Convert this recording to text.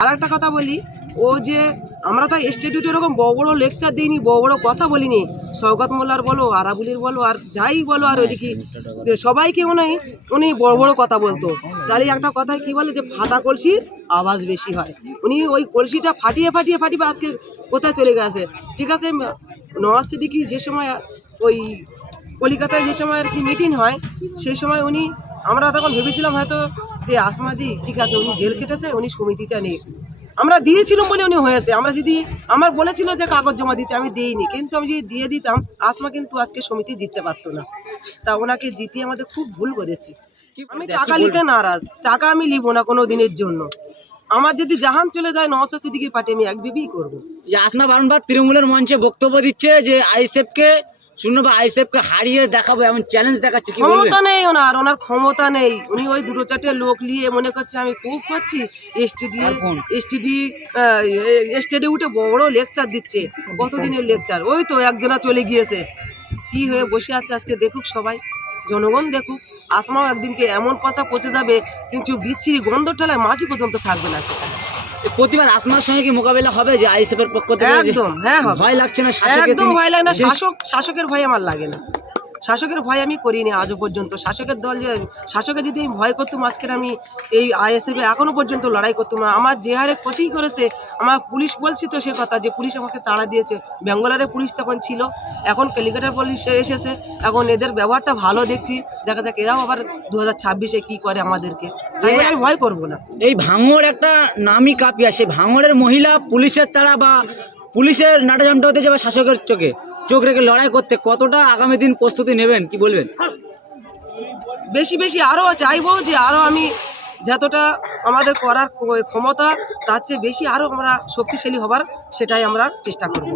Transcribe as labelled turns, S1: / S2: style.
S1: আর একটা কথা বলি, ও যে আমরা তো স্টেডিউটে এরকম বড় বড় লেকচার দিইনি, বড় বড় কথা বলিনি। শওকত মোল্লার বলো, আরাবুলির বলো, আর যাই বলো, আর ওইদিকে সবাইকে উনি উনি বড় বড় কথা বলতো। তাহলে একটা কথায় কি বলে যে ফাটা কলসির আওয়াজ বেশি হয়। উনি ওই কলসিটা ফাটিয়ে ফাটিয়ে ফাটিয়ে আজকে কোথায় চলে গেছে। ঠিক আছে নওয়াজ সিদ্দিকি যে সময়, ওই কলিকাতায় যে সময় আর কি মিটিং হয়, সেই সময় উনি, আমরা তখন ভেবেছিলাম হয়তো যে আসমাদি ঠিক আছে উনি জেল কেটেছে উনি সমিতিটা নেই। আমরা দিয়েছিলাম বলে উনি হয়েছে। আমরা যদি আমার বলেছিল যে কাগজ জমা দিতে আমি দিইনি। কিন্তু আমি যদি দিয়ে দিতাম আসমা কিন্তু আজকে সমিতি জিততে পারতো না। তা ওনাকে জিতিয়ে আমাদের খুব ভুল করেছি। আমি টাকা নিতে নারাজ। টাকা আমি নিব না কোনো দিনের জন্য। আমার যদি জাহান চলে যায় নশো সিদ্দিকির পার্টি আমি এক বিবি করব।
S2: যে আসমা বারংবার তৃণমূলের মঞ্চে বক্তব্য দিচ্ছে যে আইএসএফকে শূন্য বা আইএসএফকে হারিয়ে দেখাবো এমন চ্যালেঞ্জ দেখাচ্ছে কি
S1: ক্ষমতা নেই ওনার ওনার ক্ষমতা নেই। উনি ওই দুটো চারটে লোক নিয়ে মনে করছে আমি খুব করছি। এসটিডি
S2: আর কোন?
S1: এসটিডি এসটিডি উঠে বড় লেকচার দিচ্ছে কতদিনের লেকচার ওই তো একজনা চলে গিয়েছে। কি হয়ে বসে আছে আজকে দেখুক সবাই জনগণ দেখুক। আসমাও একদিনকে এমন পচা পচে যাবে কিন্তু বিচ্ছিরি গন্ধ ঠেলায় মাঝি পর্যন্ত থাকবে না।
S2: প্রতিবার আসমার সঙ্গে কি মোকাবিলা হবে যে আইএসএফ এর পক্ষ থেকে?
S1: একদম হ্যাঁ
S2: ভয় লাগছে না শাসকের
S1: একদম ভয় লাগে না। শাসক শাসকের ভয় আমার লাগে না। শাসকের ভয় আমি করিনি আজও পর্যন্ত। শাসকের দল যে, শাসকের যদি আমি ভয় করতাম, আজকের আমি এই আইএসএফে এখনও পর্যন্ত লড়াই করতাম আমার যে হারে ক্ষতি করেছে, আমার পুলিশ বলছি তো সে কথা যে, পুলিশ আমাকে তাড়া দিয়েছে। বেঙ্গলারের পুলিশ তখন ছিল, এখন কলিকাতার পুলিশ এসেছে। এখন এদের ব্যবহারটা ভালো দেখছি। দেখা যাক এরাও আবার দু হাজার ছাব্বিশে কী করে আমাদেরকে। তাই আমি ভয় করব না।
S2: এই ভাঙড় একটা নামই কাপিয়া, সেই ভাঙড়ের মহিলা পুলিশের তারা বা পুলিশের নাটযন্ত্র হতে যাবে শাসকের চোখে। চোখ রেখে লড়াই করতে কতটা আগামী দিন প্রস্তুতি নেবেন? কি বলবেন?
S1: বেশি বেশি আরও চাইব যে আরও আমি যতটা আমাদের করার ক্ষমতা তার চেয়ে বেশি আরও আমরা শক্তিশালী হবার সেটাই আমরা চেষ্টা করব।